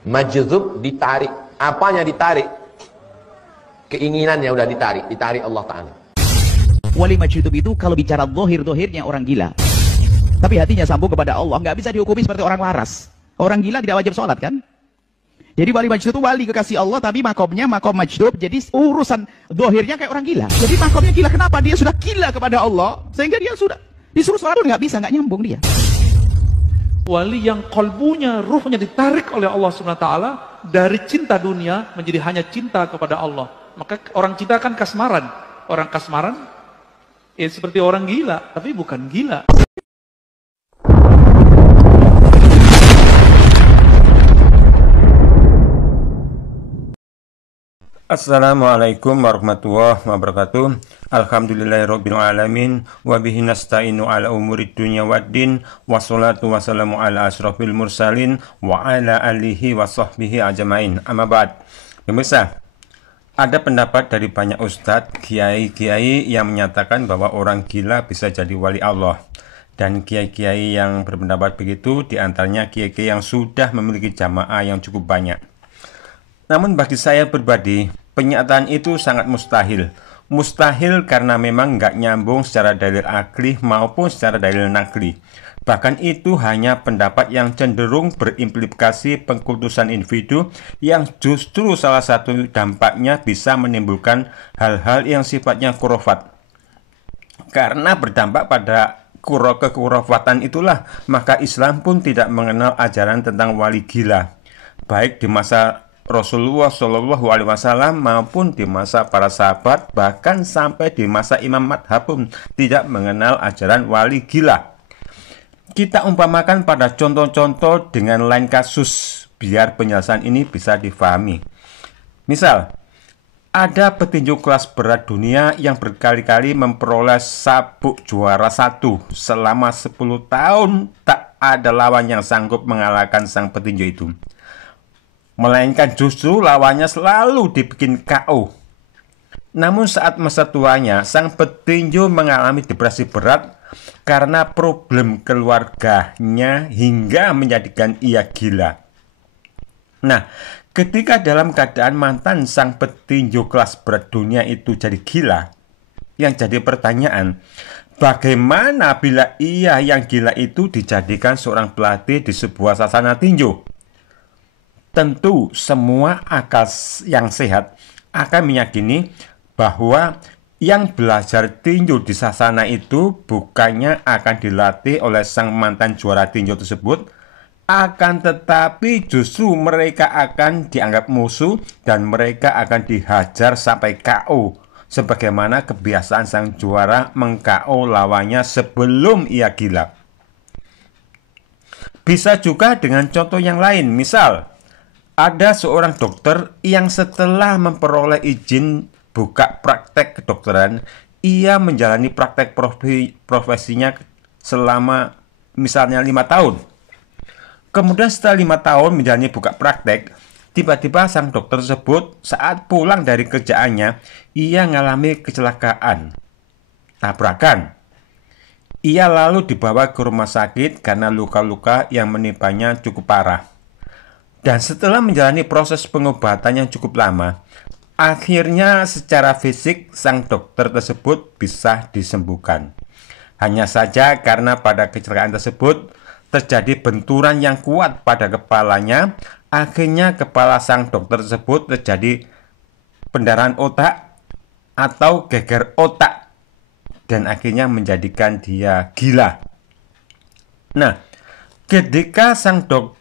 Majzub, ditarik. Apanya ditarik? Keinginannya udah ditarik Allah Ta'ala. Wali majzub itu kalau bicara zahir-zahirnya orang gila, tapi hatinya sambung kepada Allah, nggak bisa dihukumi seperti orang waras. Orang gila tidak wajib sholat kan? Jadi wali majzub itu wali kekasih Allah, tapi makomnya makom majzub. Jadi urusan zahirnya kayak orang gila. Jadi makomnya gila, kenapa? Dia sudah gila kepada Allah, sehingga dia sudah disuruh sholat pun nggak bisa, nggak nyambung dia. Wali yang kolbunya, ruhnya ditarik oleh Allah SWT dari cinta dunia menjadi hanya cinta kepada Allah. Maka orang cinta kan kasmaran. Orang kasmaran ya seperti orang gila, tapi bukan gila. Assalamualaikum warahmatullahi wabarakatuh. Alhamdulillahirrabbilalamin. Wabihi nasta'inu ala umurid dunya waddin. Wassalatu wassalamu ala asrafil mursalin. Wa ala alihi wa sahbihi ajmain. Amma ba'd. Pemirsa, ada pendapat dari banyak ustadz, kiai-kiai yang menyatakan bahwa orang gila bisa jadi wali Allah. Dan kiai-kiai yang berpendapat begitu diantaranya kiai-kiai yang sudah memiliki jamaah yang cukup banyak. Namun bagi saya pribadi, pernyataan itu sangat mustahil. Mustahil karena memang nggak nyambung secara dalil akli maupun secara dalil nakli. Bahkan itu hanya pendapat yang cenderung berimplikasi pengkultusan individu yang justru salah satu dampaknya bisa menimbulkan hal-hal yang sifatnya khurafat. Karena berdampak pada kekhurafatan itulah, maka Islam pun tidak mengenal ajaran tentang wali gila. Baik di masa Rasulullah SAW maupun di masa para sahabat, bahkan sampai di masa Imam Madhab pun tidak mengenal ajaran wali gila. Kita umpamakan pada contoh-contoh dengan lain kasus biar penjelasan ini bisa difahami. Misal, ada petinju kelas berat dunia yang berkali-kali memperoleh sabuk juara 1 selama 10 tahun, tak ada lawan yang sanggup mengalahkan sang petinju itu. Melainkan justru lawannya selalu dibikin KO. Namun saat masa tuanya, sang petinju mengalami depresi berat karena problem keluarganya hingga menjadikan ia gila. Nah, ketika dalam keadaan mantan sang petinju kelas berat dunia itu jadi gila, yang jadi pertanyaan, bagaimana bila ia yang gila itu dijadikan seorang pelatih di sebuah sasana tinju? Tentu semua akal yang sehat akan meyakini bahwa yang belajar tinju di sasana itu bukannya akan dilatih oleh sang mantan juara tinju tersebut, akan tetapi justru mereka akan dianggap musuh dan mereka akan dihajar sampai KO, sebagaimana kebiasaan sang juara meng-KO lawannya sebelum ia gila. Bisa juga dengan contoh yang lain, misal ada seorang dokter yang setelah memperoleh izin buka praktek kedokteran, ia menjalani praktek profesinya selama misalnya 5 tahun. Kemudian setelah 5 tahun menjalani buka praktek, tiba-tiba sang dokter tersebut saat pulang dari kerjaannya, ia mengalami kecelakaan, tabrakan. Ia lalu dibawa ke rumah sakit karena luka-luka yang menimpanya cukup parah. Dan setelah menjalani proses pengobatan yang cukup lama, akhirnya secara fisik sang dokter tersebut bisa disembuhkan. Hanya saja karena pada kecelakaan tersebut terjadi benturan yang kuat pada kepalanya, akhirnya kepala sang dokter tersebut terjadi pendarahan otak atau geger otak dan akhirnya menjadikan dia gila. Nah, ketika sang dokter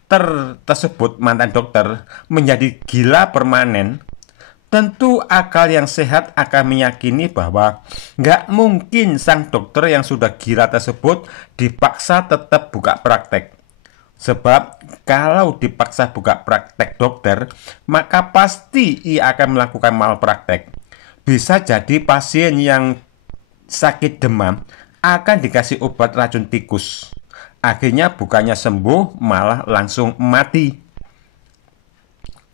tersebut, mantan dokter, menjadi gila permanen, tentu akal yang sehat akan meyakini bahwa nggak mungkin sang dokter yang sudah gila tersebut dipaksa tetap buka praktek. Sebab kalau dipaksa buka praktek dokter, maka pasti ia akan melakukan malpraktek. Bisa jadi pasien yang sakit demam akan dikasih obat racun tikus. Akhirnya bukannya sembuh, malah langsung mati.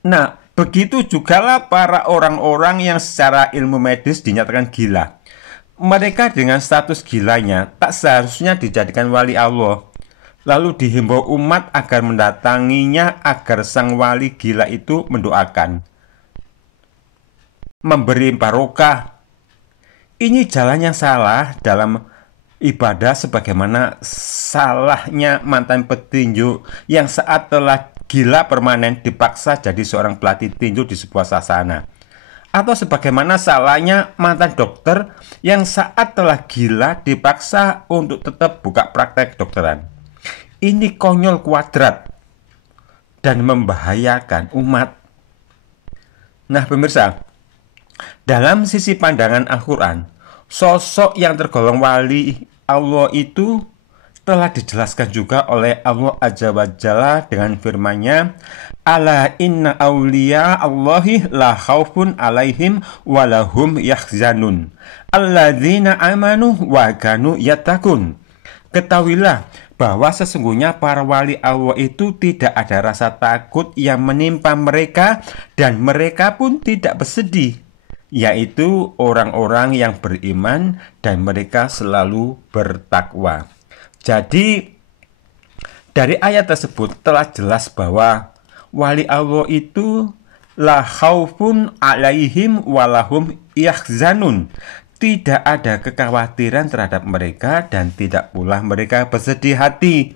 Nah, begitu jugalah para orang-orang yang secara ilmu medis dinyatakan gila. Mereka dengan status gilanya tak seharusnya dijadikan wali Allah. Lalu dihimbau umat agar mendatanginya agar sang wali gila itu mendoakan, memberi barokah. Ini jalan yang salah dalam ibadah, sebagaimana salahnya mantan petinju yang saat telah gila permanen dipaksa jadi seorang pelatih tinju di sebuah sasana. Atau sebagaimana salahnya mantan dokter yang saat telah gila dipaksa untuk tetap buka praktek dokteran. Ini konyol kuadrat dan membahayakan umat. Nah pemirsa, dalam sisi pandangan Al-Quran, sosok yang tergolong wali Allah itu telah dijelaskan juga oleh Allah Azza wa Jalla dengan firman-Nya, ala inna awliya Allahi la khaufun alaihim walahum yahzanun alladzina amanu wa kanu yattaqun. Ketahuilah bahwa sesungguhnya para wali Allah itu tidak ada rasa takut yang menimpa mereka dan mereka pun tidak bersedih, yaitu orang-orang yang beriman dan mereka selalu bertakwa. Jadi dari ayat tersebut telah jelas bahwa wali Allah itu la khaufun alaihim walahum yahzanun. Tidak ada kekhawatiran terhadap mereka dan tidak pula mereka bersedih hati.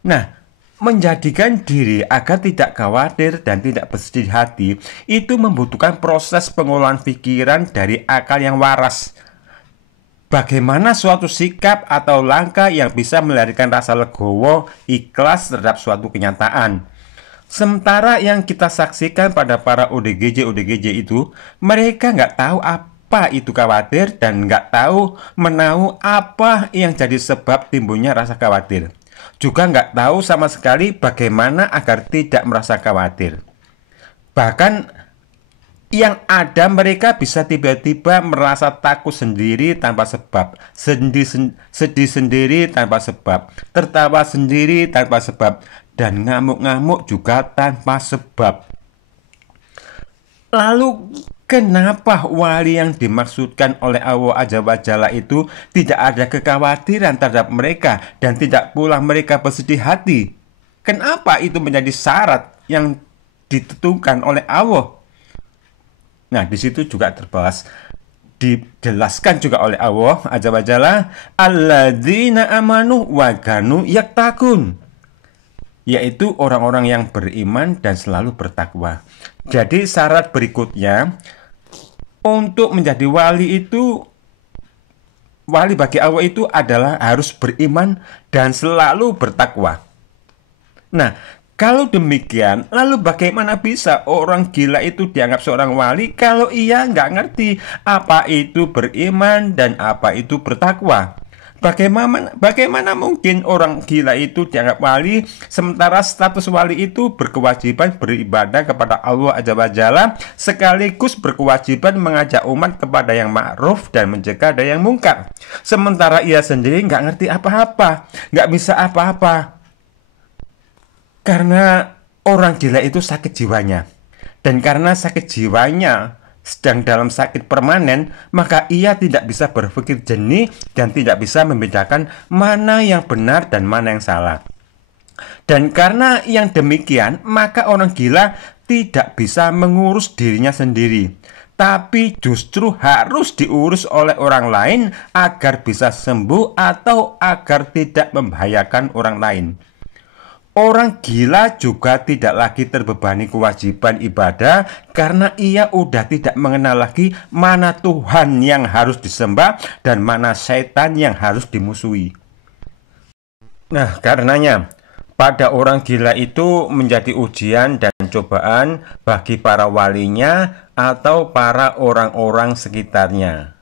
Nah, menjadikan diri agar tidak khawatir dan tidak bersedih hati itu membutuhkan proses pengolahan pikiran dari akal yang waras. Bagaimana suatu sikap atau langkah yang bisa melahirkan rasa legowo, ikhlas terhadap suatu kenyataan. Sementara yang kita saksikan pada para ODGJ itu, mereka nggak tahu apa itu khawatir dan nggak tahu menahu apa yang jadi sebab timbulnya rasa khawatir. Juga nggak tahu sama sekali bagaimana agar tidak merasa khawatir. Bahkan yang ada mereka bisa tiba-tiba merasa takut sendiri tanpa sebab, sedih sendiri tanpa sebab, tertawa sendiri tanpa sebab, dan ngamuk-ngamuk juga tanpa sebab. Lalu kenapa wali yang dimaksudkan oleh Allah Azza wa Jalla itu tidak ada kekhawatiran terhadap mereka dan tidak pula mereka bersedih hati? Kenapa itu menjadi syarat yang ditentukan oleh Allah? Nah, di situ juga terbahas, dijelaskan juga oleh Allah Azza wa Jalla, alladzina amanu wa kanu yattaqun, yaitu orang-orang yang beriman dan selalu bertakwa. Jadi syarat berikutnya untuk menjadi wali itu, wali bagi Allah itu adalah harus beriman dan selalu bertakwa. Nah, kalau demikian, lalu bagaimana bisa orang gila itu dianggap seorang wali kalau ia nggak ngerti apa itu beriman dan apa itu bertakwa? Bagaimana mungkin orang gila itu dianggap wali sementara status wali itu berkewajiban beribadah kepada Allah Azza wa Jalla sekaligus berkewajiban mengajak umat kepada yang ma'ruf dan mencegah dari yang mungkar, sementara ia sendiri nggak ngerti apa-apa, nggak bisa apa-apa. Karena orang gila itu sakit jiwanya, dan karena sakit jiwanya sedang dalam sakit permanen, maka ia tidak bisa berpikir jernih dan tidak bisa membedakan mana yang benar dan mana yang salah. Dan karena yang demikian, maka orang gila tidak bisa mengurus dirinya sendiri, tapi justru harus diurus oleh orang lain agar bisa sembuh atau agar tidak membahayakan orang lain. Orang gila juga tidak lagi terbebani kewajiban ibadah karena ia udah tidak mengenal lagi mana Tuhan yang harus disembah dan mana setan yang harus dimusuhi. Nah, karenanya pada orang gila itu menjadi ujian dan cobaan bagi para walinya atau para orang-orang sekitarnya.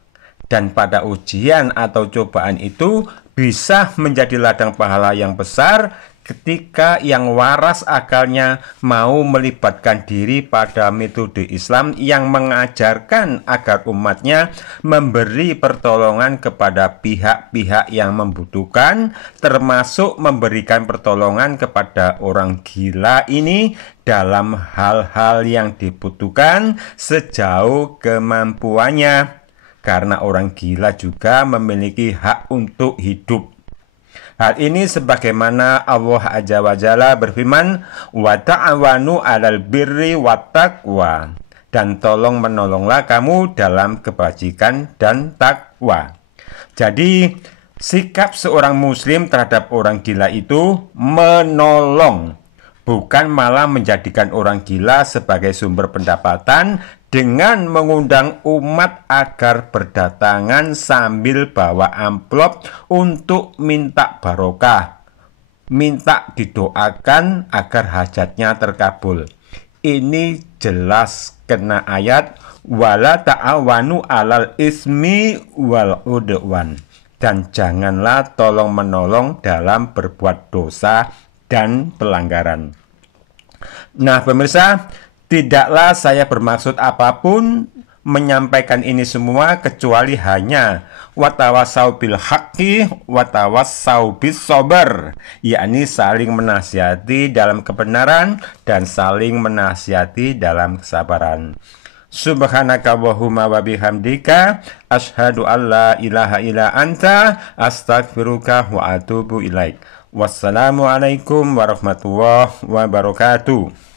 Dan pada ujian atau cobaan itu bisa menjadi ladang pahala yang besar ketika yang waras akalnya mau melibatkan diri pada metode Islam yang mengajarkan agar umatnya memberi pertolongan kepada pihak-pihak yang membutuhkan, termasuk memberikan pertolongan kepada orang gila ini dalam hal-hal yang dibutuhkan sejauh kemampuannya, karena orang gila juga memiliki hak untuk hidup. Hal ini sebagaimana Allah Azza wa Jalla berfirman, "Wa ta'awanu 'alal birri wat taqwa." Dan tolong menolonglah kamu dalam kebajikan dan takwa. Jadi, sikap seorang muslim terhadap orang gila itu menolong, bukan malah menjadikan orang gila sebagai sumber pendapatan dengan mengundang umat agar berdatangan sambil bawa amplop untuk minta barokah, minta didoakan agar hajatnya terkabul. Ini jelas kena ayat wala ta'awanu 'alal ismi wal udwan, dan janganlah tolong menolong dalam berbuat dosa dan pelanggaran. Nah, pemirsa, tidaklah saya bermaksud apapun menyampaikan ini semua kecuali hanya watawasau bil haqqi watawasau bis sabar, yakni saling menasihati dalam kebenaran dan saling menasihati dalam kesabaran. Subhanaka Allahumma wa bihamdika asyhadu an la ilaha illa anta astaghfiruka wa atubu ilaik. Wassalamualaikum warahmatullahi wabarakatuh.